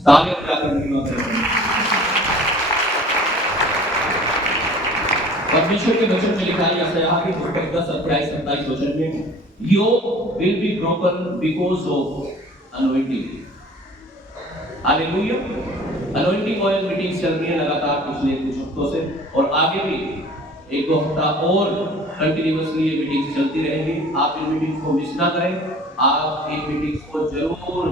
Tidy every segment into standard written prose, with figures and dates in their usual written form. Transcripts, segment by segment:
तालियां बजाकर धन्यवाद। परमेश्वर के वचन में लिखा है यशायाह की पुस्तक 10:28-27 वचन में, yoke will be broken because of anointing. हालेलुया। अनॉइंटिंग ऑयल मीटिंग्स चल रही है लगातार पिछले कुछ हफ्तों से, और आगे भी एक दो हफ्ता और कंटिन्यूअसली ये मीटिंग्स चलती रहेंगी। आप इन मीटिंग्स को मिस ना करें, आप इन मीटिंग्स को जरूर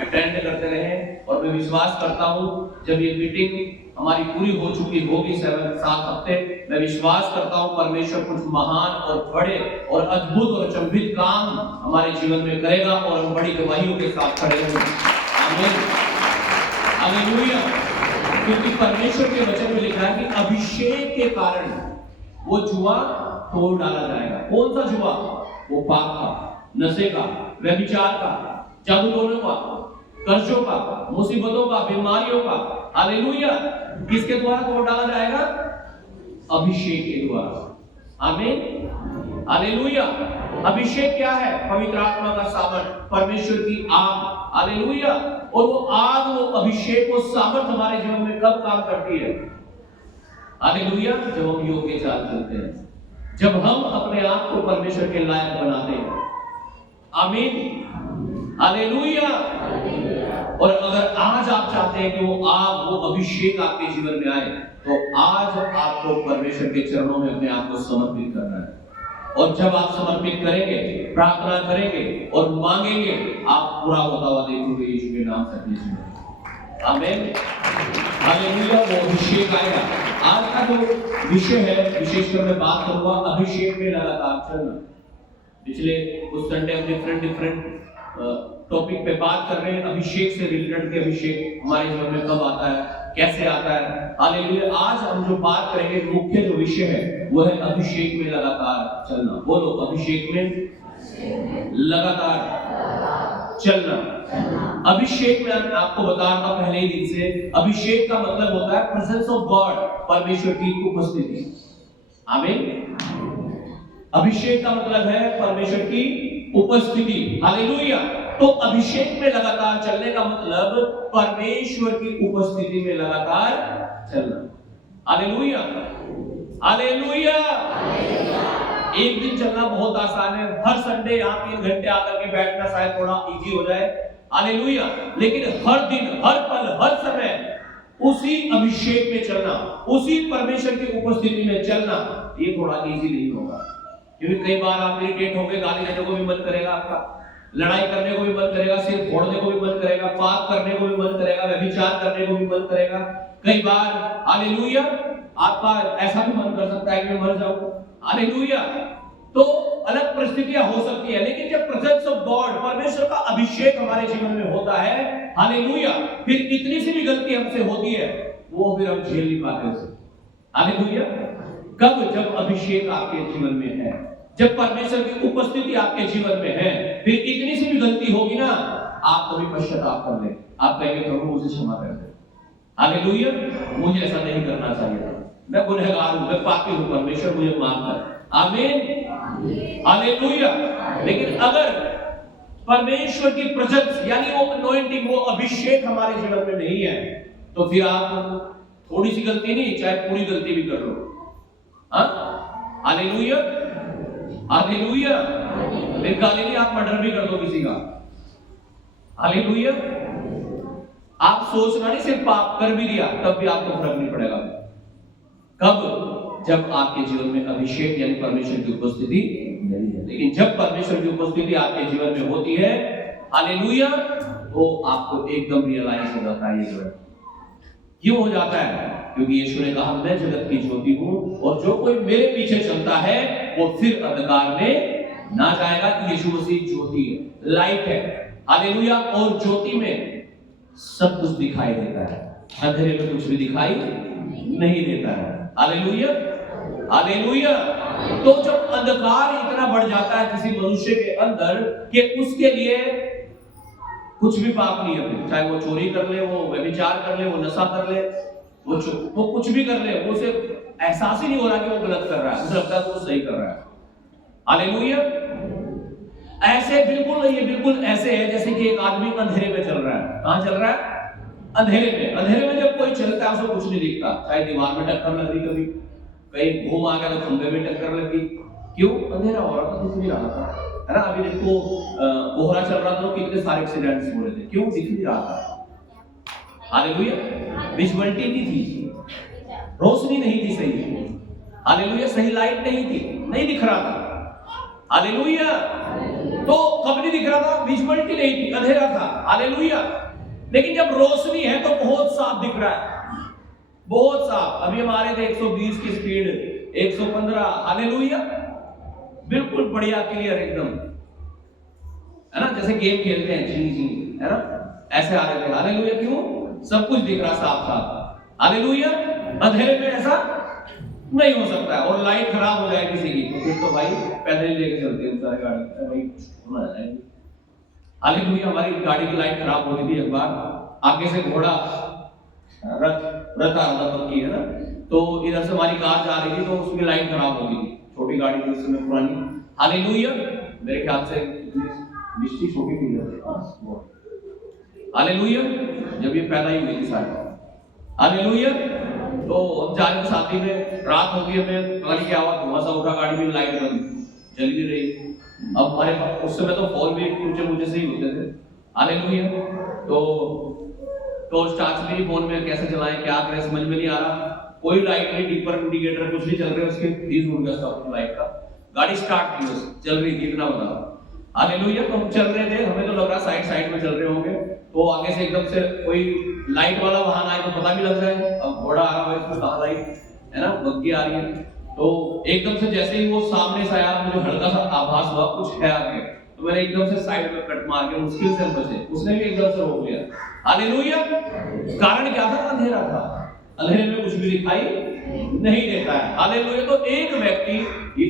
अटेंड करते रहें। और मैं विश्वास करता हूँ जब ये मीटिंग हमारी पूरी हो चुकी होगी 7 हफ्ते, मैं विश्वास करता हूँ परमेश्वर कुछ महान और बड़े और अद्भुत और अचंभित काम हमारे जीवन में करेगा और हम बड़ी गवाहियों के साथ खड़े होंगे। आमीन, हालेलुया। क्योंकि परमेश्वर के वचन में लिखा है कि अभिषेक के कारण वो जुआ तोड़ डाला जाएगा। कौन सा जुआ? वो पाप का, नशे का, व्यभिचार का, जादूटोने का, कर्जों का, मुसीबतों का, बीमारियों का। हालेलुया। किसके द्वारा तोड़ डाला जाएगा? अभिषेक के द्वारा। आमीन, हालेलुया। अभिषेक क्या है? पवित्र आत्मा का सामर्थ, परमेश्वर की आग। हालेलुया। और वो आग, वो अभिषेक, वो सामर्थ हमारे जीवन में कब काम करती है? हालेलुया। जब हम योग्य चाल चलते हैं, जब हम अपने आप को परमेश्वर के लायक बनाते हैं। आमीन, हालेलुया। और अगर आज आप चाहते हैं कि वो आग, वो अभिषेक आपके जीवन में आए, तो आज आपको परमेश्वर के चरणों में अपने आप को समर्पित करना है। और जब आप समर्पित करेंगे, प्रार्थना करेंगे और मांगेंगे, आप पूरा होता हुआ देखोगे यीशु के नाम से अपने जीवन में। आमीन, हालेलुया। वो अभिषेक आएगा। आज का जो विषय है, विशेषकर मैं बात करूंगा अभिषेक में लगातार चलना। पिछले कुछ संडे हम डिफरेंट टॉपिक पे बात कर रहे हैं अभिषेक से रिलेटेड, के अभिषेक हमारे जीवन में कब आता है, कैसे आता है। हालेलुया। आज हम जो बात करेंगे, मुख्य जो विषय है वो है अभिषेक में लगातार चलना। बोलो, अभिषेक में लगातार चलना। अभिषेक में आपको बता रहा था पहले ही दिन से, अभिषेक का मतलब होता है प्रेजेंस ऑफ गॉड, परमेश्वर की उपस्थिति। आमीन। अभिषेक का मतलब है परमेश्वर की उपस्थिति। हालेलुया। तो अभिषेक में लगातार चलने का मतलब परमेश्वर की उपस्थिति में लगातार चलना। Hallelujah, hallelujah. एक दिन चलना बहुत आसान है, हर संडे यहाँ 3 घंटे आकर के बैठना शायद थोड़ा इजी हो जाए। हालेलुया। लेकिन हर दिन, हर पल, हर समय उसी अभिषेक में चलना, उसी परमेश्वर की उपस्थिति में चलना, ये थोड़ा इजी नहीं होगा। क्योंकि कई बार आप इरिटेट होकर गाली देने को भी मन करेगा, आपका लड़ाई करने को भी मन करेगा, सिर फोड़ने को भी मन करेगा, पाप करने को भी मन करेगा, व्यभिचार करने को भी मन करेगा। कई बार हालेलुया आपका ऐसा भी मन कर सकता है कि मैं मर जाऊं। हालेलुया। तो अलग परिस्थितियां हो सकती है, लेकिन जब प्रेजेंस ऑफ गॉड, परमेश्वर का अभिषेक हमारे जीवन में होता है, हालेलुया, फिर इतनी सी भी गलती हमसे होती है वो फिर हम झेल नहीं पाते उसे। हालेलुया। कब? जब अभिषेक आपके जीवन में है, जब परमेश्वर की उपस्थिति आपके जीवन में है, फिर इतनी सी भी गलती होगी ना, आप कभी पश्चाताप कर ले, आप कहेंगे प्रभु मुझे क्षमा कर दे। हालेलुया। मुझे ऐसा नहीं करना चाहिए था, मैं गुनहगार हूं, मैं पापी हूं, परमेश्वर मुझे माफ कर। आमीन, हालेलुया। लेकिन अगर परमेश्वर की प्रेजेंस यानी वो अनॉइंटिंग, वो अभिषेक हमारे जीवन में नहीं है, तो फिर आप थोड़ी सी गलती नहीं, चाहे पूरी गलती भी कर लो। Hallelujah, hallelujah. एक गाली नहीं, आप मर्डर भी कर दो किसी का। हालेलुया। आप सोचना नहीं, सिर्फ पाप कर भी दिया तब भी आपको फर्क नहीं पड़ेगा। कब? जब आपके जीवन में अभिषेक यानी परमेश्वर की उपस्थिति नहीं है। लेकिन जब परमेश्वर की उपस्थिति आपके जीवन में होती है, हालेलुया, तो आपको एकदम रियलाइज हो जाता है ये क्यों हो जाता है? क्योंकि यीशु ने कहा मैं जगत की ज्योति हूं और जो कोई मेरे पीछे चलता है वो फिर अंधकार में ना जाएगा। कि यीशु मसीह ज्योति है, लाइट है। हालेलुया। और ज्योति में सब कुछ दिखाई देता है, अंधेरे में कुछ भी दिखाई नहीं देता है। Hallelujah, hallelujah. तो जब अंधकार इतना बढ़ जाता है किसी मनुष्य के अंदर कि उसके लिए कुछ भी पाप नहीं है, चाहे वो चोरी कर ले, वो व्यभिचार कर ले, वो नशा कर ले, वो कुछ भी कर ले, वो उसे एहसास ही नहीं हो रहा कि वो गलत कर रहा है, उसे लगता है वो सही कर रहा है। हालेलुया। ऐसे बिल्कुल नहीं है, बिल्कुल ऐसे है जैसे कि एक आदमी अंधेरे में चल रहा है। कहां चल रहा है? अंधेरे में जब कोई चलता है उसको कुछ नहीं दिखता, चाहे दीवार में टक्कर लग रही, कभी कहीं घूम आ गया तो खंभे में टक्कर लग गई, क्यों? अंधेरा हो रहा था, दिख नहीं रहा था, है ना। अभी देखो कोहरा चल रहा था तो कितने सारे एक्सीडेंट्स हो रहे थे, क्यों? दिख नहीं रहा था। हालेलुया। विजुअलिटी नहीं थी, रोशनी नहीं थी सही, हालेलुया, सही लाइट नहीं थी, नहीं दिख रहा था, हालेलुया। तो कब नहीं दिख रहा था? विजुअलिटी नहीं थी, अंधेरा था, हालेलुया। लेकिन जब रोशनी है तो बहुत साफ दिख रहा है, बहुत साफ। अभी हमारे थे 120 की स्पीड, 115, हालेलुया, बिल्कुल बढ़िया क्लियर एकदम, है ना। जैसे गेम खेलते हैं जी जी, है ना, ऐसे आ रहे थे, हालेलुया। क्यों? सब कुछ दिख रहा साफ साफ, हालेलुया। अंधेरे में ऐसा नहीं हो सकता है। और लाइट खराब हो जाए किसी की तो फिर तो भाई पैदल ही लेके चलते हैं सारे गाड़ी, भाई होना है। हालेलुया। हमारी गाड़ी की लाइट खराब हो गई थी एक बार, आगे से घोड़ा रथ आ रहा था पक्की, है ना, तो इधर से हमारी कार जा रही थी तो उसकी लाइट खराब हो गई थी, छोटी गाड़ी थी उस समय पुरानी, हालेलुया। मेरे ख्याल से 20 छोटी थी, हालेलुया, जब ये पैदा ही हुई थी सारी, हालेलुया। तो हम जा रहे थे शादी में, रात हो गई, हमें पता नहीं क्या हुआ, धुआं सा उठा, गाड़ी में लाइट बंद, जल भी रही। अब हमारे उस समय तो फॉल भी ऊंचे ऊंचे से ही होते थे, हालेलुया। तो स्टार्ट ली फोन में, कैसे चलाएं, क्या करें, समझ में नहीं आ रहा, कोई लाइट नहीं, डिपर इंडिकेटर कुछ नहीं चल रहे, उसके फ्यूज उड़ गया था लाइट का। गाड़ी स्टार्ट की, बस चल रही थी, इतना बता, हालेलुया। तो हम चल रहे थे, हमें तो लग रहा साइड में चल रहे होंगे, तो आगे से एकदम से कोई लाइट वाला वाहन आए तो पता भी लग जाए, अब घोड़ा आ रहा है तो कहां लाइट, है ना, बग्गी आ रही है। तो एकदम से जैसे ही वो सामने से आया, मुझे हल्का सा आभास हुआ कुछ है आगे, तो मैंने एकदम से साइड में कट मार के मुश्किल से बचे, उसने भी एकदम से रोक लिया, हालेलुया। कारण क्या था? अंधेरा था, अंधेरे में कुछ भी दिखाई नहीं देता है, हालेलुया। तो एक व्यक्ति,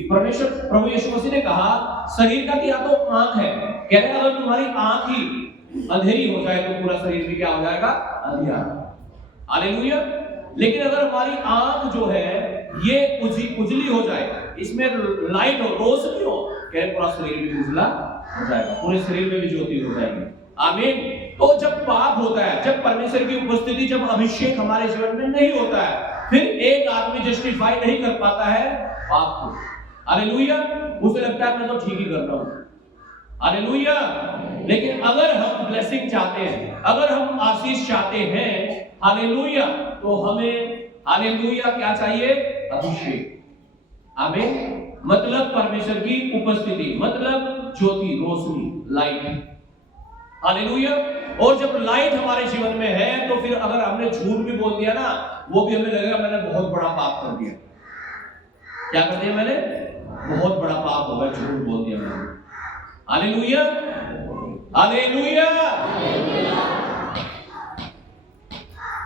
परमेश्वर प्रभु यीशु मसीह ने कहा शरीर का क्या तो आंख है, कह रहे अगर तुम्हारी आंख ही अंधेरी हो जाए तो पूरा शरीर भी क्या हो जाएगा? अंधियारा, हालेलुया। लेकिन अगर हमारी आंख जो है ये उजली हो जाए, इसमें लाइट हो, रोशनी हो, कह रहे पूरा शरीर भी उजला हो जाएगा, पूरे शरीर में भी ज्योति हो जाएगी, आमीन। तो जब पाप होता है, जब परमेश्वर की उपस्थिति, जब अभिषेक हमारे जीवन में नहीं होता है, फिर एक आदमी जस्टिफाई नहीं कर पाता है पाप को, हालेलुया। उसे लगता है मैं तो ठीक ही कर रहा हूं, हालेलुया। लेकिन अगर हम ब्लेसिंग चाहते हैं, अगर हम आशीष चाहते हैं, हालेलुया, तो हमें, हालेलुया, क्या चाहिए? अभिषेक, आमीन। मतलब परमेश्वर की उपस्थिति, मतलब ज्योति, रोशनी, लाइट, हालेलुया। और जब लाइट हमारे जीवन में है तो फिर अगर हमने झूठ भी बोल दिया ना, वो भी हमें लगेगा मैंने बहुत बड़ा पाप कर दिया। क्या कर दिया मैंने? बहुत बड़ा पाप होगा, झूठ बोल दिया मैंने, हालेलुया, हालेलुया।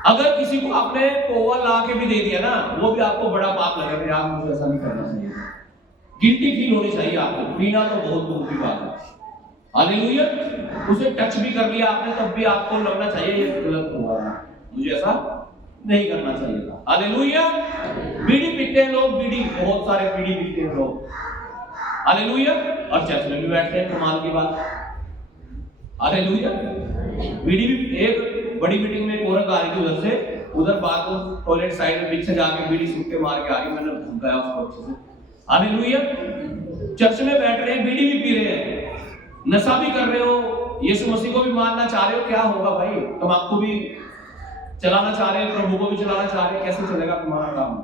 अगर किसी को आपने कोवा ला के भी दे दिया ना, वो भी आपको बड़ा पाप लगेगा, यार मुझे ऐसा नहीं करना चाहिए, गिल्टी फील होनी चाहिए आपको। पीना तो बहुत दूर की बात है, हालेलुया। उसे टच भी कर लिया आपने तब भी आपको लगना चाहिए ये गलत हुआ, मुझे ऐसा नहीं करना चाहिए था, हालेलुया। बीड़ी पीते हैं लोग, बीड़ी, बहुत सारे बीड़ी पीते हैं लोग, हालेलुया, और चर्च में भी बैठते हैं, कमाल की बात, हालेलुया। बीड़ी भी, एक बड़ी मीटिंग में एक औरत आ रही थी उधर से, उधर बाथरूम टॉयलेट साइड में पीछे जाके बीड़ी सूख के मार के आ रही, मैंने धमकाया उसको अच्छे से, हालेलुया। चर्च में बैठ रहे हैं, बीड़ी भी पी रहे हैं, नशा भी कर रहे हो, यीशु मसीह को भी मानना चाह रहे हो, क्या होगा भाई? तम्बाकू भी चलाना चाह रहे हो, प्रभु को भी चलाना चाह रहे हो, कैसे चलेगा तुम्हारा काम?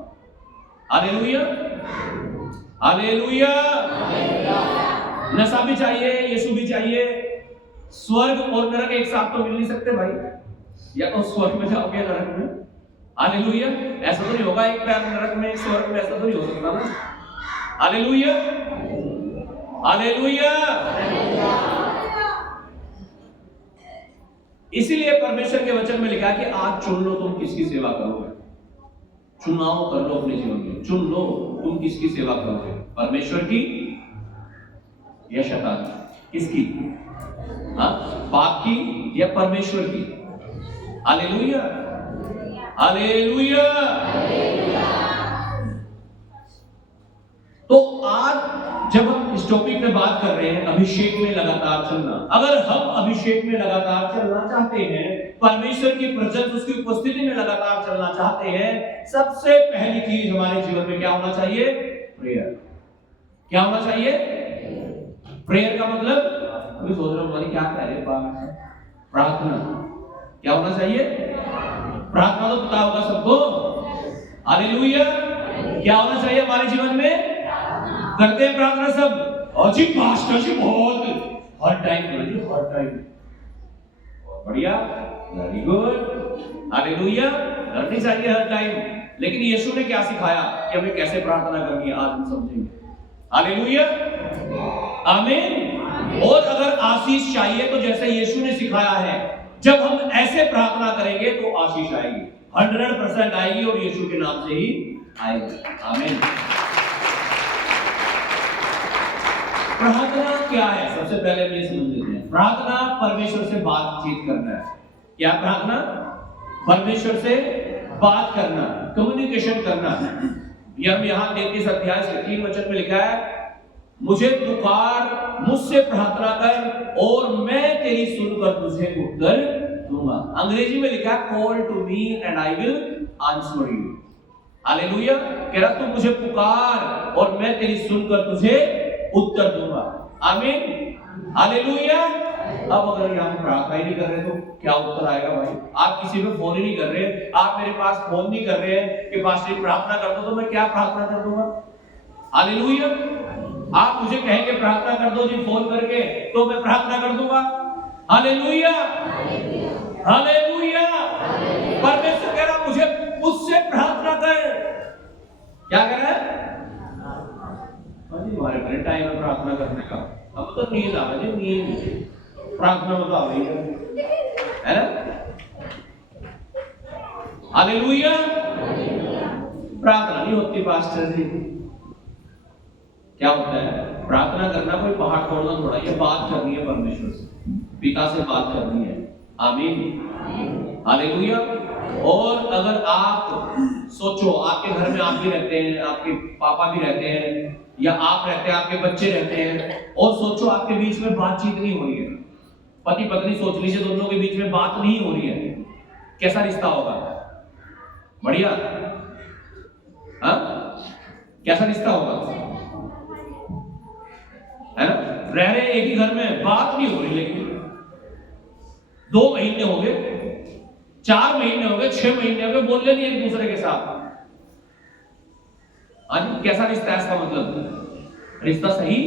Hallelujah, hallelujah. नशा भी चाहिए, यीशु भी चाहिए, स्वर्ग और नरक एक साथ तो मिल नहीं सकते भाई, या तो स्वर्ग में जाओगे या नरक में, हालेलुया। ऐसा तो नहीं होगा एक पैर नरक में एक स्वर्ग में, ऐसा तो नहीं हो सकता ना, हालेलुया, हालेलुया। इसीलिए परमेश्वर के वचन में लिखा है कि आज चुन लो तुम किसकी सेवा करोगे, चुनाव कर लो अपने जीवन में, चुन लो तुम किसकी सेवा करोगे, परमेश्वर की या शैतान की, किसकी? हाँ, पाप की या परमेश्वर की, हालेलुया, हालेलुया। तो आज जब हम इस टॉपिक पे बात कर रहे हैं अभिषेक में लगातार चलना, अगर हम अभिषेक में लगातार चलना चाहते हैं, परमेश्वर की प्रेजेंस, उसकी उपस्थिति में लगातार चलना चाहते हैं, सबसे पहली चीज हमारे जीवन में क्या होना चाहिए? प्रेयर। क्या होना चाहिए? प्रेयर का मतलब अभी सोच रहे हो क्या कह रहे हैं? प्रार्थना। क्या होना चाहिए? प्रार्थना तो पता होगा सबको। हालेलुया। क्या होना चाहिए हमारे जीवन में? करते हैं प्रार्थना सब। और जी पास्टर जी बहुत हर टाइम हर टाइम बढ़िया, वेरी गुड, हालेलुया। करनी चाहिए हर टाइम। लेकिन यीशु ने क्या सिखाया कि हमें कैसे प्रार्थना करनी है, आज हम समझेंगे। हालेलुया, आमीन। और अगर आशीष चाहिए तो जैसे यीशु ने सिखाया है, जब हम ऐसे प्रार्थना करेंगे तो आशीष आएगी, 100% आएगी और यीशु के नाम से ही आएगी। आमीन। प्रार्थना क्या है? सबसे पहले हम ये समझ लेते हैं। प्रार्थना परमेश्वर से बातचीत करना है। क्या प्रार्थना? परमेश्वर से बात करना, कम्युनिकेशन करना। ये हम यहाँ 33 अध्याय से 3 वचन में लिखा है, मुझे पुकार, मुझसे प्रार्थना कर और मैं तेरी सुनकर तुझे उत्तर दूंगा। अंग्रेजी में लिखा है, call to me and I will answer you. Hallelujah. कह रहा तू मुझे पुकार और मैं तेरी सुनकर तुझे उत्तर दूंगा। आमीन, हालेलुया। अब अगर हम प्रार्थना ही नहीं कर रहे तो क्या उत्तर आएगा भाई? आप किसी पे फोन ही नहीं कर रहे, आप मेरे पास फोन नहीं कर रहे हैं कि पास्टर प्रार्थना कर दो, तो मैं क्या प्रार्थना कर दूंगा? हालेलुया। आप मुझे कहेंगे प्रार्थना कर दो जी फोन करके, तो मैं प्रार्थना कर दूंगा। Hallelujah, hallelujah. परमेश्वर कह रहा मुझे मुझसे प्रार्थना कर। क्या कह रहा है? हमारे बड़े टाइम है प्रार्थना करने का, अब तो नींद आ गई, नींद प्रार्थना में तो आ गई है ना। हालेलुया। प्रार्थना नहीं होती पास्टर जी। क्या होता है? प्रार्थना करना कोई पहाड़ तोड़ना थोड़ा, ये बात करनी है परमेश्वर से, पिता से बात करनी है। आमीन, हालेलुया। और अगर आप सोचो, आपके घर में आप भी रहते हैं, आपके पापा भी रहते हैं, या आप रहते हैं, आपके बच्चे रहते हैं, और सोचो आपके बीच में बातचीत नहीं हो रही है, पति पत्नी सोच लीजिए, दोनों के बीच में बात नहीं हो रही है, कैसा रिश्ता होगा? बढ़िया, हाँ? कैसा रिश्ता होगा? है ना? रह रहे एक ही घर में, बात नहीं हो रही, लेकिन 2 महीने हो गए, 4 महीने हो गए, 6 महीने हो गए, बोल रहे नहीं एक दूसरे के साथ। आज कैसा रिश्ता है? इसका मतलब रिश्ता सही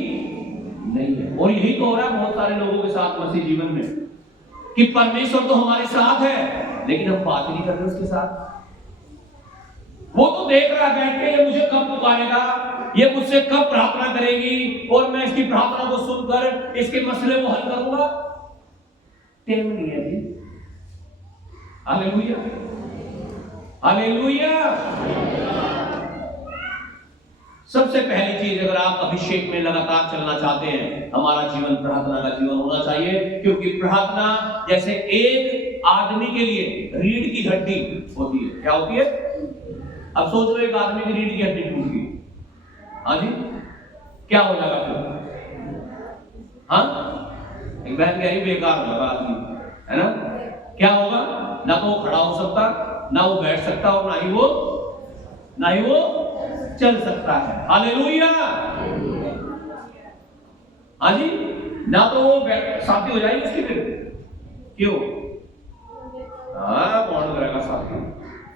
नहीं है। और यही तो हो रहा है बहुत सारे लोगों के साथ मसीह जीवन में, कि परमेश्वर तो हमारे साथ है लेकिन हम बात नहीं कर रहे उसके साथ। वो तो देख रहा है बैठ के, ये मुझे कब पुकारेगा, ये मुझसे कब प्रार्थना करेगी, और मैं इसकी प्रार्थना को सुनकर इसके मसले को हल करूंगा। टाइम नहीं है जी। Hallelujah, hallelujah. सबसे पहली चीज, अगर आप अभिषेक में लगातार चलना चाहते हैं, हमारा जीवन प्रार्थना का जीवन होना चाहिए, क्योंकि प्रार्थना जैसे एक आदमी के लिए रीढ़ की हड्डी होती है। क्या होती है? अब सोच लो, एक आदमी की रीढ़ की हड्डी टूट गई, हाँ जी, क्या हो जाएगा फिर? हाँ, एक बहन कह रही बेकार हो जाएगा आदमी, है ना? क्या होगा? ना तो वो खड़ा हो सकता, ना वो बैठ सकता, और ना ही वो चल सकता है। हालेलुया, हाँ जी। ना तो वो साथी हो जाएगी उसकी, फिर क्यों? हाँ, कौन करेगा साथी?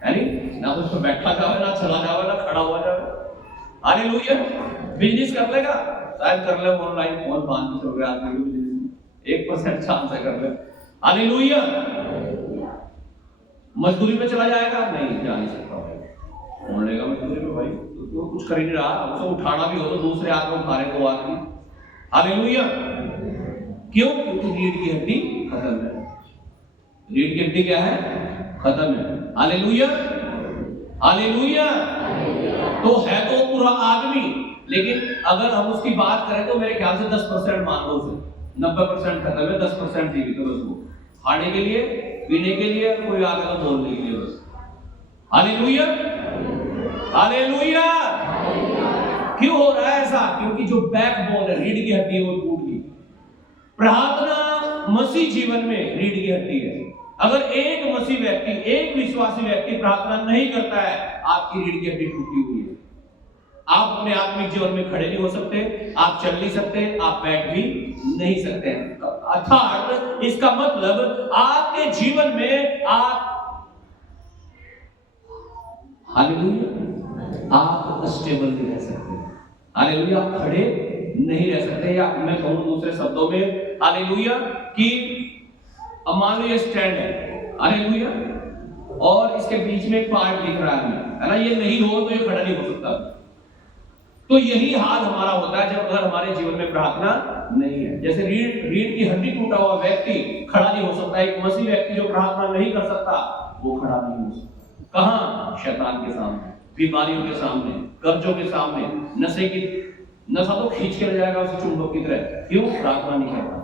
यानी ना तो उसको बैठा जावे, ना चला जावे, ना खड़ा हुआ जावे। हालेलुया। बिजनेस कर लेगा, शायद कर ले, ऑनलाइन फोन बांध के चल रहे आदमी, 1% चांस है कर ले। हालेलुया। मजदूरी में चला जाएगा? नहीं, जा नहीं सकता भाई, कौन लेगा मजदूरी में भाई? तो कुछ कर ही नहीं रहा, उसको उठाना भी हो तो दूसरे आदमी उठा रहे, 2 आदमी। हालेलुया। क्यों? क्योंकि रीढ़ की हड्डी खत्म है। रीढ़ की हड्डी क्या है? खत्म है। Hallelujah, hallelujah. तो है तो पूरा आदमी, लेकिन अगर हम उसकी बात करें तो मेरे ख्याल से 10% मान लो उसे, 90% खत्म है, 10% जीवित है बस, वो खाने के लिए, पीने के लिए, कोई आगे तो बोलने के लिए बस। Hallelujah, hallelujah. क्यों हो रहा है ऐसा? क्योंकि जो बैकबोन है, रीढ़ की हड्डी है, वो टूट गई। प्रार्थना मसीह जीवन में रीढ़ की हड्डी है। अगर एक मसीह व्यक्ति, एक विश्वासी व्यक्ति प्रार्थना नहीं करता है, आपकी रीढ़ की हड्डी टूटी हुई है। आप अपने आत्मिक जीवन में खड़े नहीं हो सकते, आप चल नहीं सकते, आप बैठ भी नहीं सकते। अर्थात इसका मतलब आपके जीवन में आप हालेलुया, आप स्टेबल नहीं रह सकते। हालेलुया, आप खड़े नहीं रह सकते। या मैं कहूं दूसरे शब्दों में हालेलुया कि अब मान लो ये स्टैंड है, हालेलुया, और इसके बीच में एक पार्ट दिख रहा है ना, ये नहीं हो तो ये खड़ा नहीं हो सकता। तो यही हाल हमारा होता है जब अगर हमारे जीवन में प्रार्थना नहीं है। जैसे रीढ़ की हड्डी टूटा हुआ व्यक्ति खड़ा नहीं हो सकता। एक मसीह व्यक्ति जो प्रार्थना नहीं कर सकता, वो खड़ा नहीं हो सकता। कहां? शैतान के सामने, बीमारियों के सामने, कर्जों के सामने, नशा तो खींच के ले जाएगा उसे चुंबक की तरह। क्यों? प्रार्थना नहीं करता।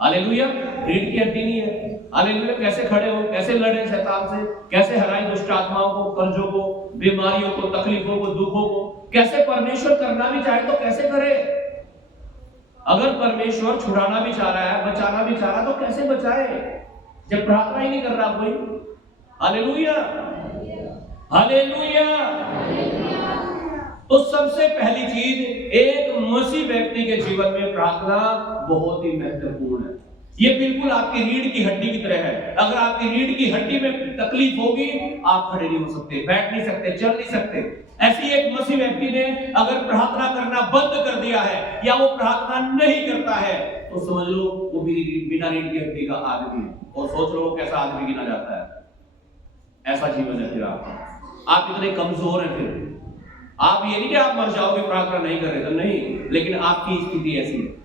हालेलुया, रीढ़ की हड्डी नहीं है। हालेलुया, कैसे खड़े हो, कैसे लड़े शैतान से, कैसे हराए दुष्ट आत्माओं को, कर्जों को, बीमारियों को, तकलीफों को, दुखों को। कैसे परमेश्वर करना भी चाहे तो कैसे करे? अगर परमेश्वर छुड़ाना भी चाह रहा है, बचाना भी चाह रहा है, तो कैसे बचाए जब प्रार्थना ही नहीं कर रहा कोई? Hallelujah, hallelujah. तो सबसे पहली चीज, एक मसीह व्यक्ति के जीवन में प्रार्थना बहुत ही महत्वपूर्ण है। ये बिल्कुल आपकी रीढ़ की हड्डी की तरह है। अगर आपकी रीढ़ की हड्डी में तकलीफ होगी, आप खड़े नहीं हो सकते, बैठ नहीं सकते, चल नहीं सकते। ऐसी एक मसीह व्यक्ति ने अगर प्रार्थना करना बंद कर दिया है या वो प्रार्थना नहीं करता है, तो समझ लो वो बिना रीढ़ की हड्डी का आदमी है। और सोच लो कैसा आदमी गिना जाता है। ऐसा जीवन है फिर आपका। आप इतने कमजोर हैं, फिर आप ये नहीं कि आप मर जाओगे प्रार्थना नहीं कर रहे तो, नहीं, लेकिन आपकी स्थिति ऐसी है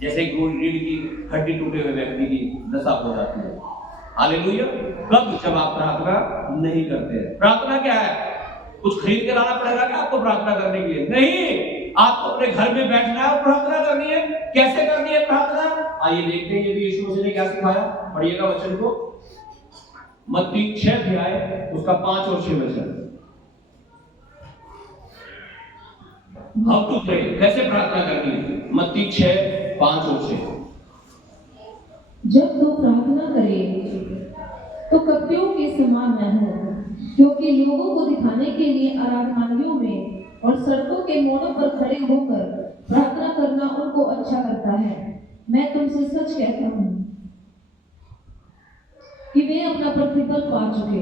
जैसे रीढ़ की हड्डी टूटे हुए व्यक्ति की दशा हो जाती है। हालेलुया, कब? जब आप प्रार्थना नहीं करते हैं। प्रार्थना क्या है? कुछ खरीद के लाना पड़ेगा क्या आपको प्रार्थना करने के लिए? नहीं, आपको अपने घर में बैठना है और प्रार्थना करनी है। कैसे करनी है प्रार्थना? आइए देखते हैं ये भी यीशु मसीह ने क्या सिखाया। पढ़िएगा वचन को, मत्ती 6 अध्याय उसका 5 और 6 वचन। हाउ टू प्रे, कैसे प्रार्थना करनी है? मत्ती 6, 5 और 6। जब तो प्रार्थना करे तो कपटियों के समान न हो, क्योंकि लोगों को दिखाने के लिए आराधनालयों में और सड़कों के मोड़ों पर खड़े होकर प्रार्थना करना उनको अच्छा लगता है। मैं तुमसे सच कहता हूँ कि वे अपना प्रतिफल पा चुके।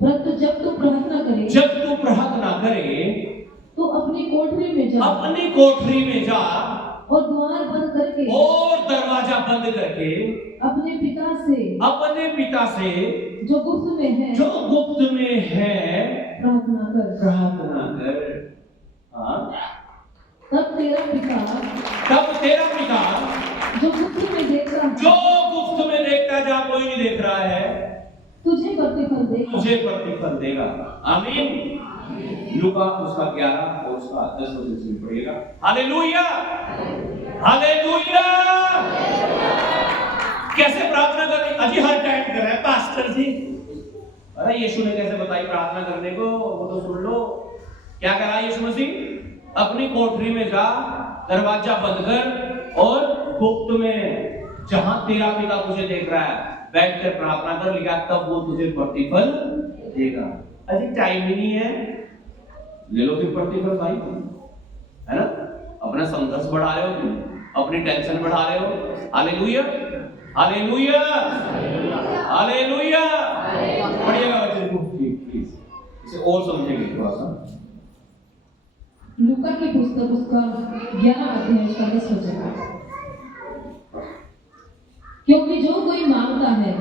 परंतु जब तू प्रार्थना करे तो अपनी कोठरी में जा, और द्वार बंद करके और दरवाजा बंद करके अपने पिता से जो गुप्त में है प्रार्थना कर। हाँ? तब तेरा पिता जो गुप्त में देखता जहाँ कोई नहीं देख रहा है, तुझे प्रतिफल देगा। आमीन। लूका उसका 11 और उसका 10 वचन से पढ़िएगा। Hallelujah, hallelujah. कैसे प्रार्थना करनी? अजी हर टाइम कर रहा है पास्टर जी। अरे यीशु ने कैसे बताई प्रार्थना करने को, वो तो सुन लो। क्या कह रहा है यीशु मसीह? अपनी कोठरी में जा, दरवाजा बंद कर और गुप्त में जहां तेरा पिता तुझे देख रहा है बैठ कर प्रार्थना कर, लिखा तब वो तुझे प्रतिफल देगा। अजी टाइम ही नहीं है, ले लो फिर प्रतिफल भाई, है ना? अपना संघर्ष बढ़ा रहे हो तुम, अपनी टेंशन बढ़ा रहे हो। Hallelujah, hallelujah, hallelujah. पढ़िएगा वचन को प्लीज, इसे और समझेंगे थोड़ा सा। लूका की पुस्तक उसका 11 अध्याय उसका 10 वचन। क्योंकि जो कोई मांगता है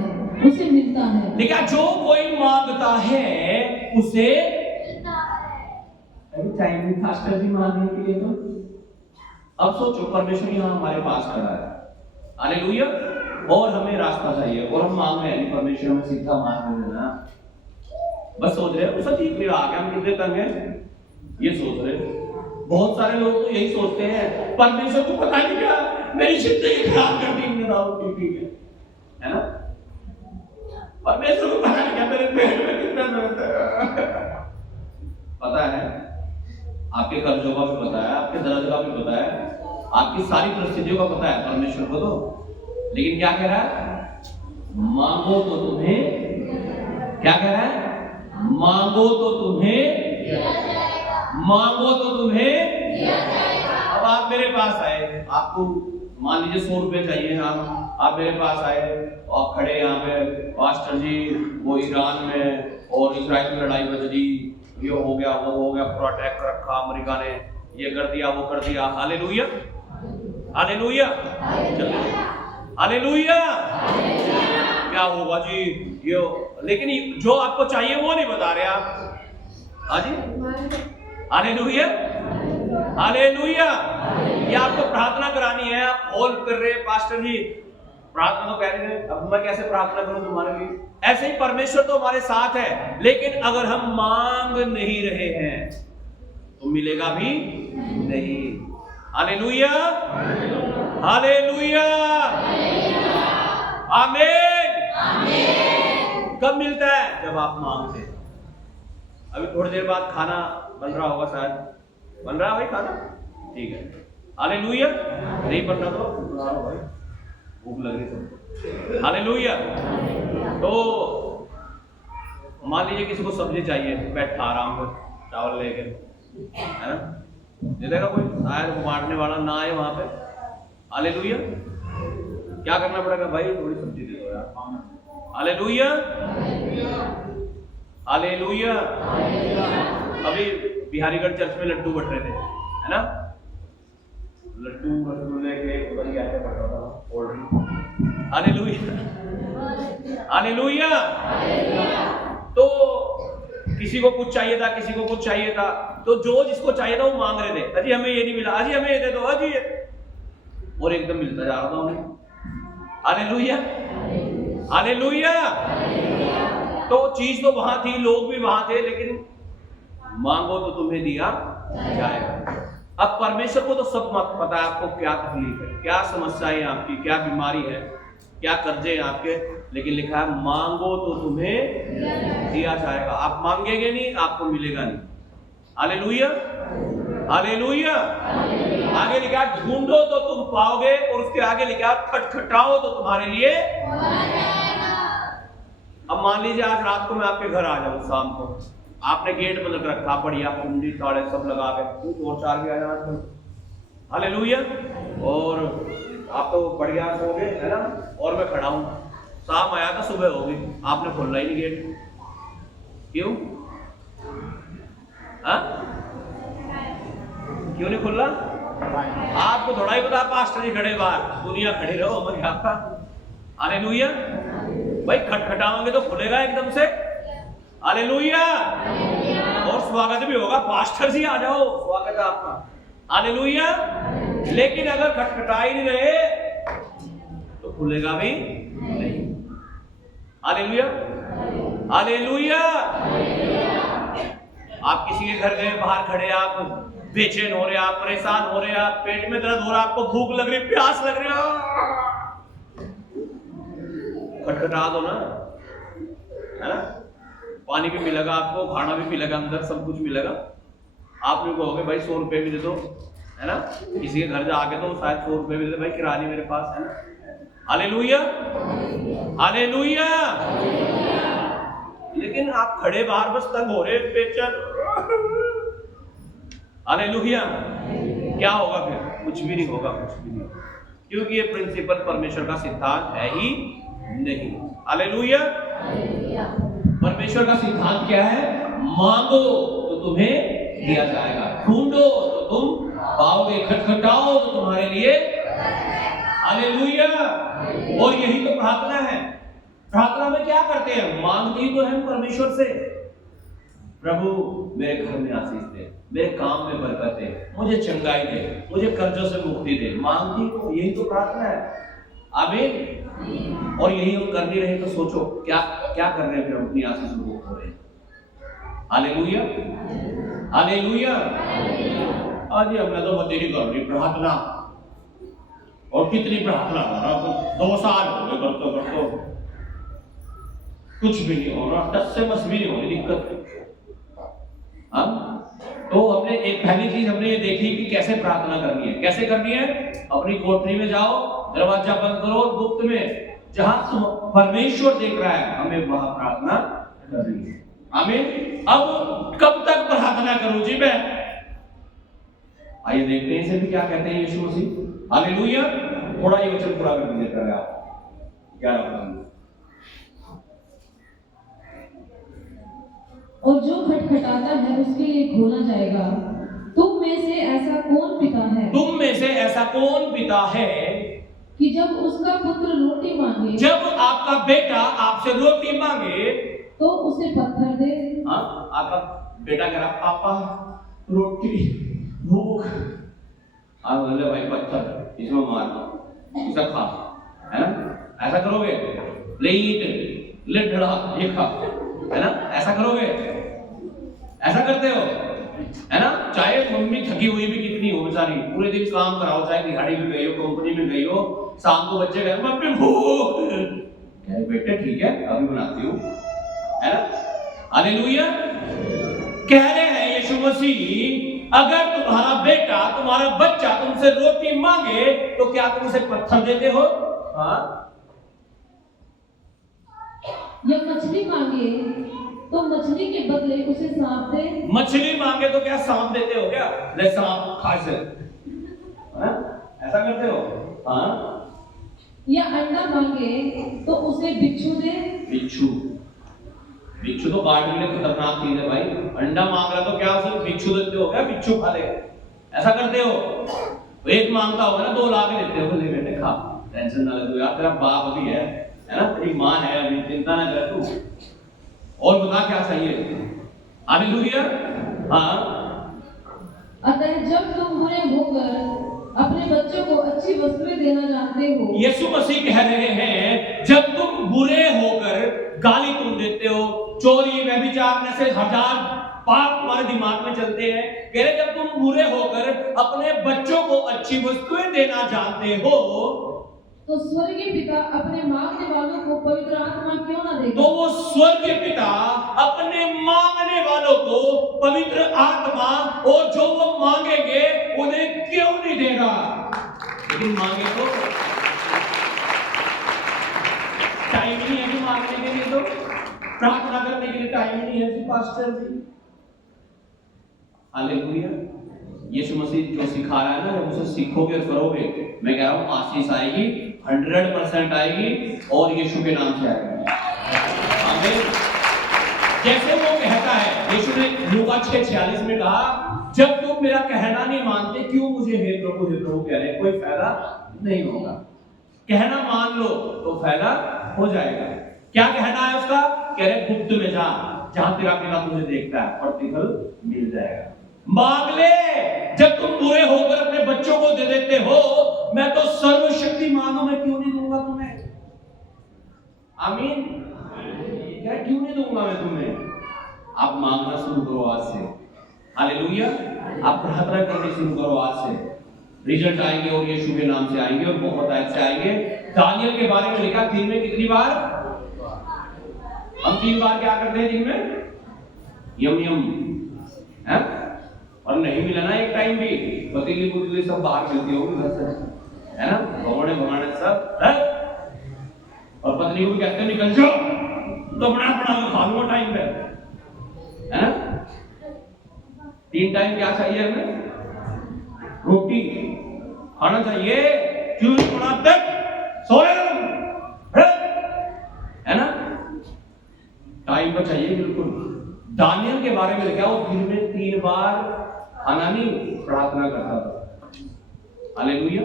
उसे मिलता है। देखा, जो कोई मांगता है उसे अभी टाइम भी फास्टर जी मांगने के लिए। तो अब सोचो परमेश्वर यहाँ हमारे पास खड़ा है, हालेलुया, और हमें रास्ता चाहिए और हम मांग रहे हैं परमेश्वर में सीधा मांग रहे ना, बस सोच रहे हो सच ही आ गया हम कितने तंग हैं, ये सोच रहे। बहुत सारे लोग तो यही सोचते हैं परमेश्वर को पता नहीं क्या मेरी जिंदगी खराब कर दी दारू पी के, है ना? परमेश्वर को पता नहीं क्या मेरे पेट में कितना दर्द है। पता है आपके आपके कर्जों का भी पता है, आपके दर्द का भी पता है, आपकी सारी परिस्थितियों का पता है परमेश्वर को तो। लेकिन क्या कह रहा है? मांगो तो तुम्हें, क्या कह रहा है? मांगो तो तुम्हें, मांगो तो तुम्हें। अब आप मेरे पास आए, आपको मान लीजिए 100 रुपए चाहिए, आप मेरे पास आए और खड़े यहाँ पे, पास्टर जी वो ईरान में और इजराइल में लड़ाई बच गई, ये हो गया वो हो गया, पूरा अटैक कर रखा अमेरिका ने, ये कर दिया वो कर दिया। Hallelujah, hallelujah, hallelujah. क्या होगा जी ये, लेकिन जो आपको चाहिए वो नहीं बता रहे आप। हाँ जी, हालेलुया, हालेलुया। ये आपको प्रार्थना करानी है, आप हॉल कर रहे हैं, पास्टर जी प्रार्थना तो कह रहे हैं, अब मैं कैसे प्रार्थना करूं तुम्हारे लिए? ऐसे ही परमेश्वर तो हमारे साथ है, लेकिन अगर हम मांग नहीं रहे हैं तो मिलेगा भी नहीं। हालेलुया, हालेलुया, आमीन। कब मिलता है? जब आप मांगते हैं। अभी थोड़ी देर बाद खाना बन रहा होगा, शायद बन रहा है भाई खाना, ठीक है। हालेलुया, नहीं बन रहा तो बना लो भाई, भूख लग रही सबको। हालेलुया। तो मान लीजिए किसी को सब्जी चाहिए, बैठा आराम से चावल लेके, है ना, दे देगा कोई, शायद बांटने वाला ना आए वहां पे। हालेलुया। क्या करना पड़ेगा भाई? थोड़ी सब्जी दे दो यार। Hallelujah, hallelujah. अभी बिहारीगढ़ चर्च में लड्डू बट रहे थे, है ना, लड्डू रसगुल्ले के पता क्या क्या बट रहा था, कोल्ड ड्रिंक। Hallelujah, hallelujah. तो किसी को कुछ चाहिए था, किसी को कुछ चाहिए था, तो जो जिसको चाहिए था वो मांग रहे थे, अजी हमें ये नहीं मिला, अजी हमें ये दे दो, अजी ये, और एकदम मिलता जा रहा था उन्हें। Hallelujah, hallelujah. तो चीज तो वहां थी, लोग भी वहां थे, लेकिन मांगो तो तुम्हें दिया जाएगा। अब परमेश्वर को तो सब मत पता है आपको क्या तकलीफ है, क्या समस्याएं आपकी, क्या बीमारी है, क्या कर्जे हैं आपके, लेकिन लिखा है मांगो तो तुम्हें दिया जाएगा। आप मांगेंगे नहीं, आपको मिलेगा नहीं। Hallelujah, hallelujah. आगे लिखा ढूंढो तो तुम पाओगे, और उसके आगे लिखा खटखटाओ तो तुम्हारे लिए। अब मान लीजिए आज रात को मैं आपके घर आ जाऊं, शाम को आपने गेट बंद रखा, बढ़िया कुंडी ताले सब लगा के, और चार भी आ जाना। हालेलुया। और आप तो बढ़िया सो गए, है ना, और मैं खड़ा हूं, शाम आया था, सुबह हो गई, आपने खोला ही नहीं गेट। क्यों? हाँ, क्यों नहीं खुला? आपको थोड़ा ही पता, पास्टर जी खड़े बाहर, दुनिया खड़ी रहो हमारी आपका। हालेलुया। भाई खटखटाओगे तो खुलेगा एकदम से। हालेलुया। और स्वागत भी होगा, पास्टर जी आ जाओ, स्वागत है आपका। हालेलुया। लेकिन अगर खटखटा ही नहीं रहे तो खुलेगा भी नहीं। Hallelujah, hallelujah. आप किसी के घर गए, बाहर खड़े, आप बेचैन हो रहे, आप परेशान हो रहे, आप पेट में दर्द हो रहा, आपको भूख लग रही, प्यास लग रही, खटखटा दो ना, है ना, पानी भी मिलेगा आपको, खाना भी मिलेगा, अंदर सब कुछ मिलेगा। आप भी कहोगे भाई 100 रुपए भी दे दो, है ना, किसी के घर जाके तो शायद 100 रुपए भी दे दो, भाई किरानी मेरे पास है ना। Hallelujah, hallelujah. लेकिन आप खड़े बाहर बस तंग हो रहे, बेचैन। हालेलुया। क्या होगा फिर? कुछ भी नहीं होगा, कुछ भी नहीं, क्योंकि ये प्रिंसिपल परमेश्वर का सिद्धांत है ही नहीं। हालेलुया। परमेश्वर का सिद्धांत क्या है? मांगो तो तुम्हें दिया जाएगा, ढूंढो तो तुम पाओगे, खटखटाओ तो तुम्हारे लिए। हालेलुया। और यही तो प्रार्थना है। प्रार्थना में क्या करते हैं? मांगते ही तो हैं परमेश्वर से, प्रभु मेरे घर में आशीष दे, मेरे काम में बरकत दे, मुझे चंगाई दे, मुझे कर्जों से मुक्ति दे। मांगती तो यही तो प्रार्थना है। आमीन। और यही हम कर नहीं रहे तो सोचो क्या क्या कर रहे हैं, फिर अपनी आशीष से मुक्त हो रहे हैं। Hallelujah, hallelujah. आज हमने तो मत ही कर रही प्रार्थना, और कितनी प्रार्थना हो रहा, 2 साल हो गए करते करते, कुछ भी नहीं हो रहा, 10 से बस भी नहीं हो रही दिक्कत। तो हमने एक पहली चीज हमने ये देखी कि कैसे प्रार्थना करनी है। कैसे करनी है? अपनी कोठरी में जाओ, दरवाजा बंद करो, गुप्त में जहां परमेश्वर देख रहा है, हमें वहां प्रार्थना करनी है। आमीन। अब कब तक प्रार्थना करूं जी मैं? आइए देखते हैं इसे भी क्या कहते हैं यीशु मसीह। हालेलुया। थोड़ा ये वचन पूरा कर दीजिए पहले आप 11 और जो खटखटाता है उसके लिए खोला जाएगा। तुम में से ऐसा कौन पिता है? तुम में से ऐसा कौन पिता है कि जब उसका पुत्र रोटी मांगे, जब आपका बेटा आपसे रोटी मांगे, तो उसे पत्थर दे? हाँ, आपका बेटा कह रहा पापा रोटी भूख, आप बोले भाई पत्थर इसमें मार इसे खा, है ना? ऐसा करोगे? ले ईट ले ढड़ा ये खा, है ना? ऐसा करोगे? ऐसा करते हो, है ना? चाहे मम्मी थकी हुई भी कितनी हो बेचारी, पूरे दिन काम कराओ, चाहे दिहाड़ी में गई हो, कंपनी में गई हो, शाम को बच्चे गए मम्मी भूख, कह बेटे ठीक है अभी बनाती हूँ, है ना? हालेलुया। कह रहे हैं यीशु मसीह, अगर तुम्हारा बेटा तुम्हारा बच्चा तुमसे रोटी मांगे तो क्या तुम उसे पत्थर देते हो? हाँ? या मछली मांगे तो मछली के बदले उसे सांप दे? मछली मांगे तो क्या सांप देते हो क्या? ले सांप खा से, ऐसा करते हो? हाँ? या अंडा मांगे तो उसे बिच्छू दे? बिच्छू, बिच्छू तो काटने के लिए खतरनाक चीज है भाई। अंडा मांग रहा तो क्या उसे बिच्छू देते हो क्या? बिच्छू खा ले, ऐसा करते हो? एक मांगता होगा ना, 2 ला के देते हो, ले बेटे खा, टेंशन ना ले, यार तेरा बाप भी है ना? तेरी माँ है, अभी चिंता ना कर तू, और बता क्या चाहिए? हालेलुया। हाँ। अतः जब तुम बुरे होकर अपने बच्चों को अच्छी वस्तुएं देना जानते हो, यीशु मसीह कह रहे हैं जब तुम बुरे होकर गाली तुम देते हो, चोरी व्यभिचार नशे 1000 पाप तुम्हारे दिमाग में चलते हैं, कह रहे जब तुम बुरे होकर अपने बच्चों को अच्छी वस्तुएं देना जानते हो, तो स्वर्गीय पिता अपने मांगने वालों को पवित्र आत्मा क्यों ना देगा? तो वो स्वर्गीय पिता अपने मांगने वालों को पवित्र आत्मा और जो वो मांगेंगे उन्हें क्यों नहीं देगा? लेकिन मांगे तो टाइम नहीं है कि मांगने के लिए, तो प्रार्थना करने के लिए टाइम नहीं है जी पास्टर जी। हालेलुया। यीशु मसीह जो सिखा रहा है ना, जब उसे सीखोगे और करोगे, मैं कह रहा हूं आशीष आएगी, 100% आएगी, और यीशु के नाम से आएगी। आमीन। जैसे वो कहता है, यीशु ने लूका 6:46 में कहा, जब तुम मेरा कहना नहीं मानते, क्यों मुझे हे प्रभु कह रहे, कोई फायदा नहीं होगा। कहना मान लो तो फायदा हो जाएगा। क्या कहना है उसका? कह रहे गुप्त में जा, जहां तेरा पिता तुझे देखता है, और प्रतिफल मिल जाएगा। मांग ले। जब तुम बुरे होकर अपने बच्चों को दे देते हो, मैं तो सर्वशक्तिमान हूं, मैं क्यों नहीं दूंगा तुम्हें? आमीन। क्या क्यों नहीं दूंगा मैं तुम्हें? आप मांगना शुरू करो आज से। हालेलुया। आप प्रार्थना करनी शुरू करो आज से, रिजल्ट आएंगे और यीशु के नाम से आएंगे, और बहुत अच्छे आएंगे। दानियल के बारे में लिखा, दिन में कितनी बार? हम 3 बार क्या करते हैं दिन में? यम यम, है? और नहीं मिला ना एक टाइम भी, पतीली पुतीली सब बाहर मिलती होगी घर से, है ना? भगवान सब है? और पत्नी को भी कहते हैं निकल जाओ, तो बड़ा खा लूंगा टाइम पे, है ना? 3 टाइम क्या चाहिए हमें? रोटी खाना चाहिए, क्यों नहीं पड़ा तक सोए, है ना? टाइम पर चाहिए बिल्कुल। दानियल के बारे में लिखा, वो दिन में 3 बार खाना नहीं, प्रार्थना करता था। हालेलुया।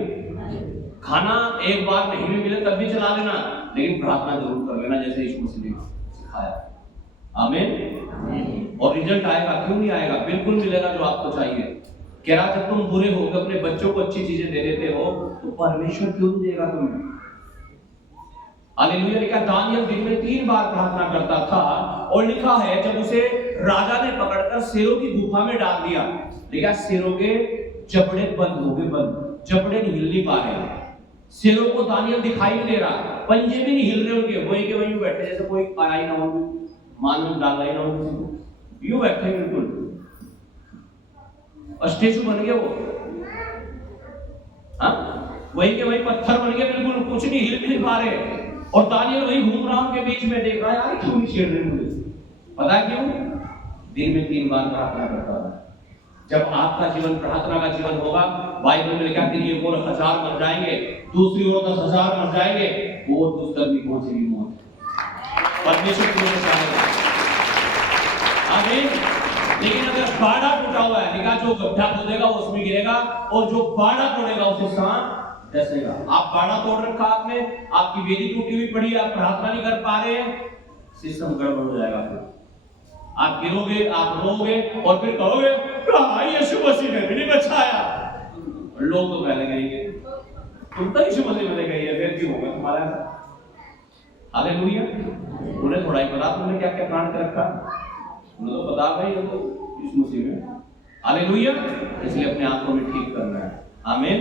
खाना एक बार नहीं भी मिले तब भी चला लेना, लेकिन प्रार्थना जरूर कर लेना, जैसे यीशु मसीह ने सिखाया। आमीन। और रिजल्ट आएगा, क्यों नहीं आएगा? बिल्कुल मिलेगा जो आपको चाहिए। कह रहा जब तुम बुरे होकर अपने बच्चों को अच्छी चीजें दे देते हो, तो परमेश्वर क्यों नहीं देगा तुम्हें? हालेलुया। लिखा दानियल दिन में 3 बार प्रार्थना करता था, और लिखा है जब उसे राजा ने पकड़कर शेरों की गुफा में डाल दिया, लिखा शेरों के जबड़े बंद हो गए, बंद, जबड़े नहीं हिल नहीं पा रहे, शेरों को दानियल दिखाई नहीं दे रहा, पंजे भी नहीं हिल रहे उनके, वहीं के वहीं बैठे, जैसे कोई आया ही ना हो, मान में डाला ही ना हो, यूं बैठे बिल्कुल। और स्टेचू बन गया वो। हाँ, वही के वही पत्थर बन गए, बिल्कुल कुछ नहीं हिल भी नहीं पा रहे। और दानियल वही घूम रहा उनके बीच में, देख रहा है यार क्यों नहीं छेड़ रहे मुझे। पता है क्यों? दिन में 3 बार प्रार्थना करता है। जब आपका जीवन प्रार्थना का जीवन होगा, बाइबल में लिखा है एक और 1000 मर जाएंगे, दूसरी ओर 10,000 मर जाएंगे, वो दुष्कर्मी पहुंचेगी मौत। परमेश्वर तुम्हें बचाएगा। आमीन। लेकिन अगर बाड़ा टूटा हुआ है, निकाह जो गड्ढा खोदेगा वो उसमें गिरेगा, और जो बाड़ा तोड़ेगा उसे सांप डसेगा। आप बाड़ा तोड़ रखा आपने, आपकी वेदी टूटी हुई पड़ी, आप प्रार्थना नहीं कर पा रहे हैं, सिस्टम गड़बड़ हो जाएगा। फिर आप गिरोगे, आप रोगे, और फिर कहोगे कहाँ यीशु मसीह ने भी नहीं बचाया। लोग तो कहने कहेंगे तुम तो यीशु मसीह ने कही है, फिर क्यों होगा तुम्हारा? हालेलुया। उन्हें थोड़ा ही पता तुमने क्या क्या कांड कर रखा, उन्हें तो पता भाई तो यीशु मसीह में। हालेलुया। इसलिए अपने आप को भी ठीक करना है। आमीन।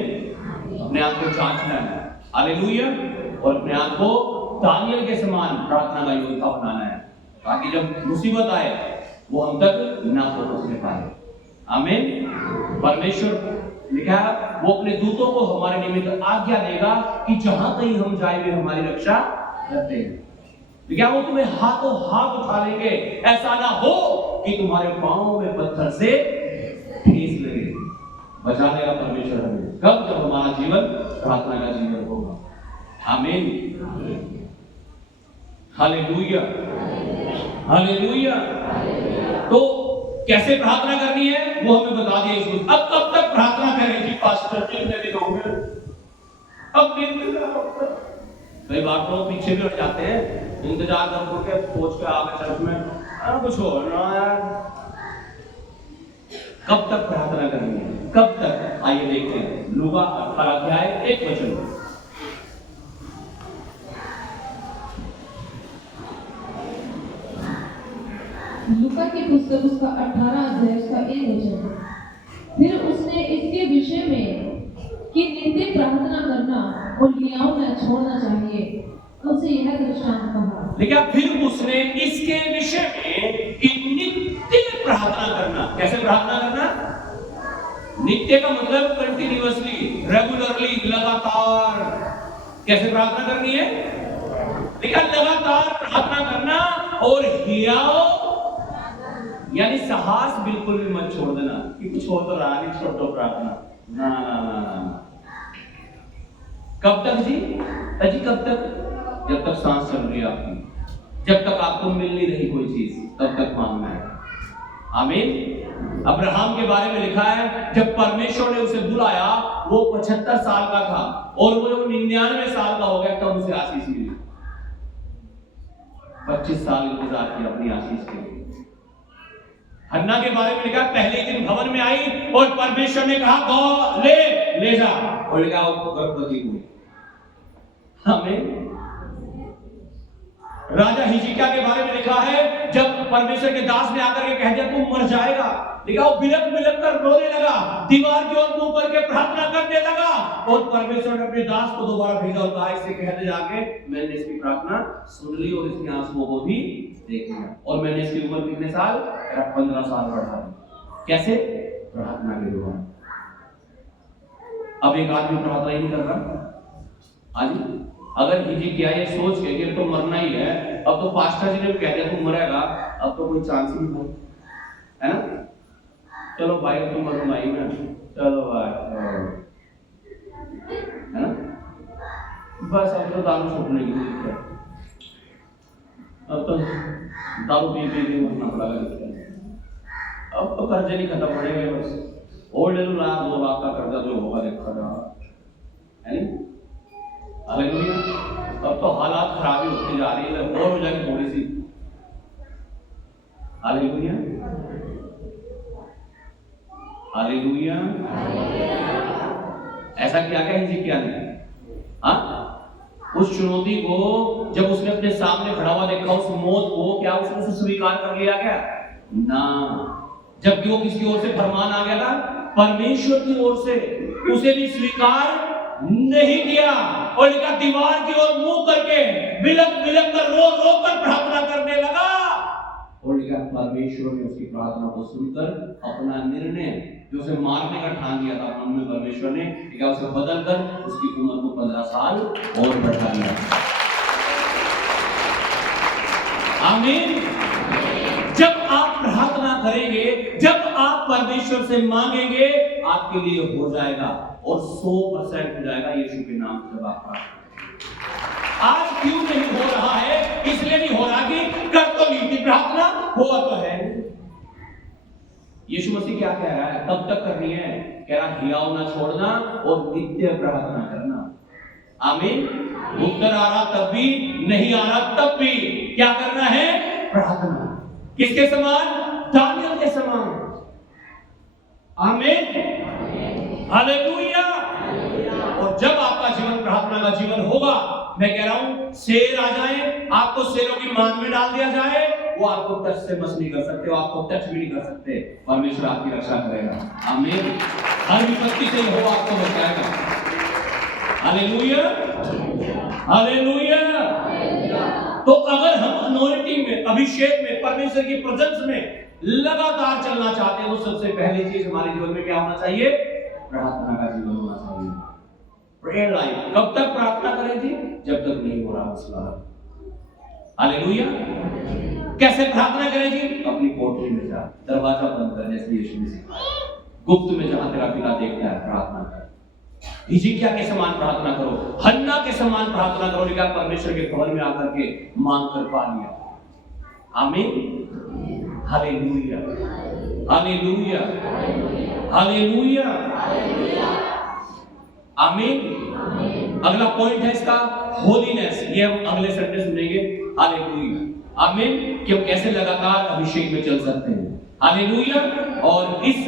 अपने आप को जांचना है। हालेलुया। और अपने आप को दानियल के समान प्रार्थना का योद्धा बनाना है, ताकि जब मुसीबत आए वो हम तक ना पहुंचने पाए। आमीन। परमेश्वर लिखा वो अपने दूतों को हमारे निमित्त आज्ञा देगा कि जहां कहीं हम जाए वे हमारी रक्षा करते हैं। तो क्या वो तुम्हें हाथों हाथ उठा लेंगे, ऐसा ना हो कि तुम्हारे पांवों में पत्थर से ठेस लगे। बचा लेगा परमेश्वर हमें, कब? जब हमारा जीवन प्रार्थना का जीवन होगा। आमीन। हालेलुया। हालेलुया। तो कैसे प्रार्थना करनी है वो हमें बता दिया यीशु। अब कब तक प्रार्थना करें जी? पास्टर जी ने भी कहूंगे अब कई बार तो पीछे भी हट जाते हैं, इंतजार करके पहुंच के आगे चर्च में कुछ हो ना यार। कब तक प्रार्थना करनी है? कब तक? आइए देखते हैं लूका 18 अध्याय 1 वचन। लूका की पुस्तक उसका 18 अध्याय उसका 1 वचन। फिर उसने इसके विषय में कि नित्य प्रार्थना करना और लियाओं में छोड़ना चाहिए, उनसे यह दृष्टांत कहा। लेकिन फिर उसने इसके विषय में कि नित्य प्रार्थना करना। कैसे प्रार्थना करना? नित्य का मतलब कंटिन्यूअसली, रेगुलरली, लगातार। कैसे प्रार्थना करनी है? लेकिन लगातार प्रार्थना करना, और हियाव यानी साहस बिल्कुल भी मत छोड़ देना कि कुछ हो तो रहा नहीं, छोड़ दो प्रार्थना। ना ना ना ना। कब तक जी? अजी कब तक? जब तक सांस चल रही है आपकी, जब तक आपको मिल नहीं रही कोई चीज, तब तक मांगना है। आमीन। अब्राहम के बारे में लिखा है जब परमेश्वर ने उसे बुलाया वो 75 साल का था, और वो जब 99 साल का हो गया तब उसे आशीष मिली। 25 साल इंतजार किया अपनी आशीष के लिए। हन्ना के बारे में लिखा पहले दिन भवन में आई और परमेश्वर ने कहा गौ ले जा, और लिखा वो गर्भवती हुई। हमें राजा हिजकिय्याह के बारे में लिखा है जब परमेश्वर के दास ने आकर के कह दिया तू मर जाएगा, लिखा वो बिलक बिलक कर रोने लगा, दीवार की ओर मुंह करके प्रार्थना करने लगा, और परमेश्वर ने अपने दास को दोबारा भेजा और कहा इससे कह दे जाके मैंने इसकी प्रार्थना सुन ली और इसकी आंसुओं को भी देख लिया, और मैंने इसकी उम्र कितने साल? 15 साल बढ़ा दी। कैसे? प्रार्थना के द्वारा। अब एक आदमी प्रार्थना ही नहीं कर रहा। आज अगर हिजकिय्याह ये सोच के कि तो मरना ही है, अब तो पास्टर जी ने भी कह दिया तू मरेगा, अब तो कोई चांस ही नहीं है ना। चलो भाई तुम मरूंगा ही मैं, चलो भाई है ना, बस अब तो दारू छोड़ने की जरूरत है, अब तो दारू पी के मरना पड़ेगा। अब तो कर्जे नहीं खत्म पड़ेंगे, बस और ले लो 1-2 लाख का कर्जा जो होगा देखा जा, है नहीं? हालेलुया। अब तो हालात खराबी होती जा रही है, और हो जाएगी थोड़ी सी। हालेलुया। हालेलुया। ऐसा किया क्या हिजकिय्याह ने? उस चुनौती को जब उसने अपने सामने खड़ा हुआ देखा, उस मौत को, क्या उसने उसे स्वीकार कर लिया क्या? ना। जबकि वो किसकी ओर से फरमान आ गया था? परमेश्वर की ओर से, उसे भी स्वीकार नहीं किया, और लिखा दीवार की ओर मुंह करके बिलक बिलक कर रो रो कर प्रार्थना करने लगा, और लिखा परमेश्वर ने उसकी प्रार्थना को सुनकर अपना निर्णय जो उसे मारने का ठान लिया था मन में परमेश्वर ने, क्या उसे बदल कर उसकी उम्र को 15 साल और बढ़ा दिया। आमीन। जब आप प्रार्थना करेंगे, जब आप परमेश्वर से मांगेंगे, आपके लिए हो जाएगा और 100% हो जाएगा यीशु के नाम से। आप प्रार्थना आज क्यों नहीं हो रहा है? इसलिए नहीं हो रहा कि कर तो ली थी प्रार्थना, हुआ तो है। यीशु मसीह क्या कह रहा है? कब तक करनी है? कह रहा हियाव ना छोड़ना और नित्य प्रार्थना करना। आमीन। उत्तर आ रहा तब भी, नहीं आ रहा तब भी क्या करना है? प्रार्थना। किसके समान? दानियल के समान। आमीन। हालेलुया। और जब आपका जीवन प्रार्थना का जीवन होगा, मैं कह रहा हूं शेर आ जाए, आपको शेरों की मान में डाल दिया जाए, वो आपको टच से मस नहीं कर सकते, वो आपको टच भी नहीं कर सकते। परमेश्वर आपकी रक्षा करेगा। आमीन। हर विपत्ति से वो आपको बचाएगा। हालेलुया। हालेलुया। तो अगर हम अनॉइंटिंग में, अभिषेक में, परमेश्वर की प्रेजेंस में लगातार चलना चाहते हैं, तो सबसे पहली चीज हमारे जीवन में क्या होना चाहिए? प्रार्थना का जीवन होना चाहिए। Prayer life. कब तक प्रार्थना करें जी? जब तक नहीं हो रहा मसला। हालेलुया। कैसे प्रार्थना करें जी? अपनी कोठरी में जा, दरवाजा बंद कर, जैसे यीशु ने सिखाया। गुप्त में जहां तेरा पिता देखता है, प्रार्थना कर। हिजकिय्याह के समान प्रार्थना करो, हन्ना के समान प्रार्थना करो, लेकिन परमेश्वर के भवन में आकर के मांग कर पा लिया। आमीन। हालेलुया। हालेलुया। हालेलुया। आमीन। अगला पॉइंट है इसका होलीनेस। ये हम अगले संडे सुनेंगे। हालेलुया। आमीन। कि हम कैसे लगातार अभिषेक में चल सकते हैं। हालेलुया। और इस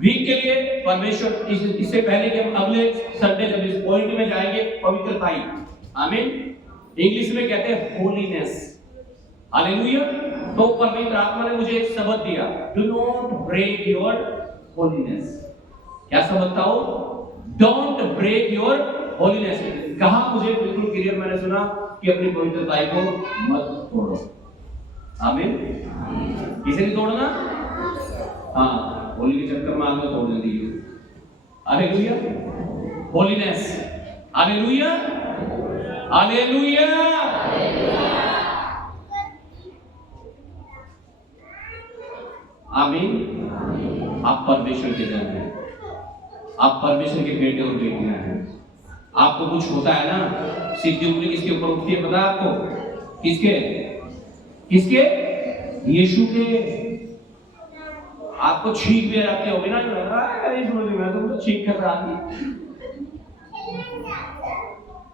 वीक के लिए परमेश्वर, इससे पहले कि हम अगले संडे जब इस पॉइंट में जाएंगे, पवित्रताई। आमीन। इंग्लिश में कहते हैं होलीनेस। हालेलुया। तो पवित्र आत्मा ने मुझे एक शब्द दिया, do not break your holiness. क्या शब्द था वो? Don't break your holiness. कहा मुझे बिल्कुल क्लियर मैंने सुना कि अपनी पवित्रताई को मत तोड़ो। आमीन। किसे नहीं तोड़ना? हाँ, होली के चक्कर में आगे तोड़ देती है। हालेलुया। होलीनेस। हालेलुया। हालेलुया। आमीन। आप परमेश्वर के जन हैं, आप परमेश्वर के बेटे और बेटियां हैं। आपको कुछ होता है ना, सिद्धि उंगली किसके ऊपर उठती है पता है आपको? किसके? किसके? यीशु के। आपको छींक भी आती होगी ना, मैं तो छींक कर रहा थी।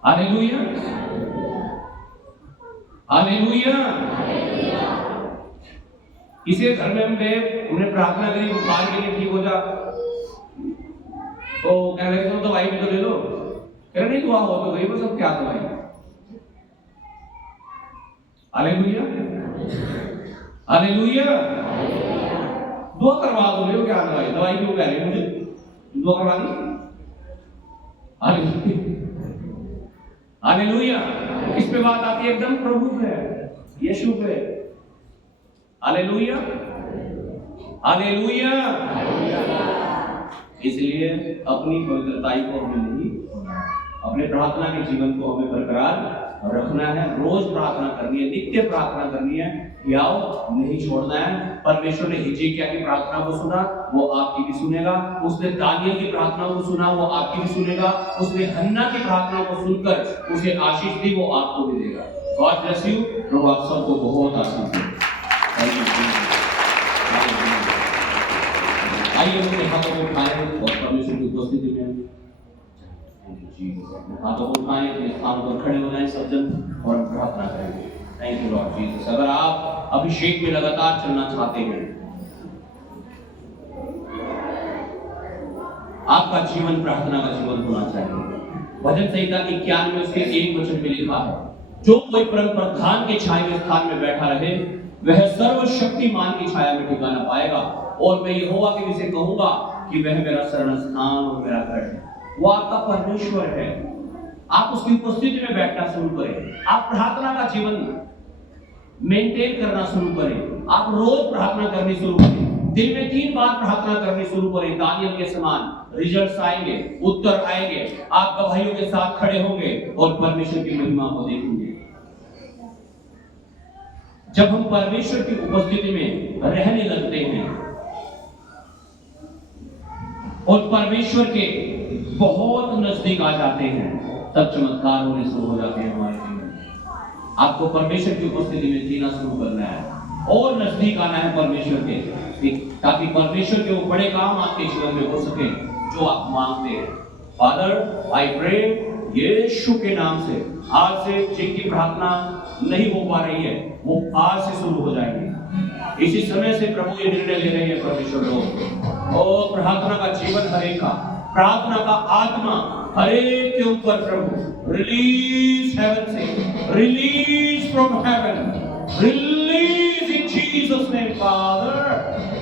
हालेलुया। हालेलुया। किसी घर में हम गए, उन्हें प्रार्थना करी बुखार के लिए ठीक हो जा, तो कह रहे तो दवाई भी तो ले लो। कह रहे नहीं, दुआ हो तो गई, वो सब क्या दवाई? हालेलुया। हालेलुया। दुआ करवा दो, ले क्या दवाई? दवाई क्यों कह रहे? मुझे दुआ करवा दी। हालेलुया। हालेलुया। किस पे बात आती है? एकदम प्रभु पे, यीशु पे। हालेलुया। हालेलुया। इसलिए अपनी पवित्रताई को हमें नहीं खोना है, अपने प्रार्थना के जीवन को हमें बरकरार रखना है। रोज प्रार्थना करनी है, नित्य प्रार्थना करनी है, याव नहीं छोड़ना है। परमेश्वर ने हिजकिय्याह की प्रार्थना को सुना, वो आपकी भी सुनेगा। उसने दानियल की प्रार्थना को सुना, वो आपकी भी सुनेगा। उसने हन्ना की प्रार्थना को सुनकर उसे आशीष दी, वो आपको भी देगा। God bless you. प्रभु आप सबको बहुत आशीष दे। आइए अपने हाथों को उठाएं और परमेश्वर की उपस्थिति में हाथों को उठाएं, अपने स्थान पर खड़े हो जाएं सब जन और हम प्रार्थना करेंगे। Thank you Lord Jesus. अगर आप अभिषेक में लगातार चलना चाहते हैं, आपका जीवन प्रार्थना का जीवन होना चाहिए। भजन संहिता 91 उसके 1 वचन में लिखा है, जो कोई परम प्रधान के छाए हुए स्थान में बैठा रहे, वह सर्वशक्तिमान की छाया में ठिकाना पाएगा। और मैं यहोवा के विषय कहूंगा कि वह मेरा शरण स्थान और मेरा गढ़ है। वो आपका परमेश्वर है। आप उसकी उपस्थिति में बैठना शुरू करें। आप प्रार्थना का जीवन मेंटेन करना शुरू करें। आप रोज प्रार्थना करनी शुरू करें। दिन में 3 बार प्रार्थना करनी शुरू करें। दानियल के समान रिजल्ट्स आएंगे, उत्तर आएंगे, आप गवाहियों के साथ खड़े होंगे और परमेश्वर की महिमा को देखेंगे। जब हम परमेश्वर की उपस्थिति में रहने लगते हैं और परमेश्वर के बहुत नजदीक आ जाते हैं, तब चमत्कार होने शुरू हो जाते हैं हमारे जीवन में। आपको परमेश्वर की उपस्थिति में जीना शुरू करना है और नजदीक आना है परमेश्वर के, ताकि परमेश्वर के वो बड़े काम आपके जीवन में हो सके जो आप मांगते हैं। फादर, आई प्रे यीशु के नाम से, आज से जिनकी प्रार्थना नहीं हो पा रही है वो आज से शुरू हो जाएगी। इसी समय से प्रभु ये निर्णय ले रहे हैं परमेश्वर लोग, और प्रार्थना का जीवन हरेक का, प्रार्थना का आत्मा हरेक के ऊपर प्रभु रिलीज हेवन से, release from heaven, release in Jesus name father.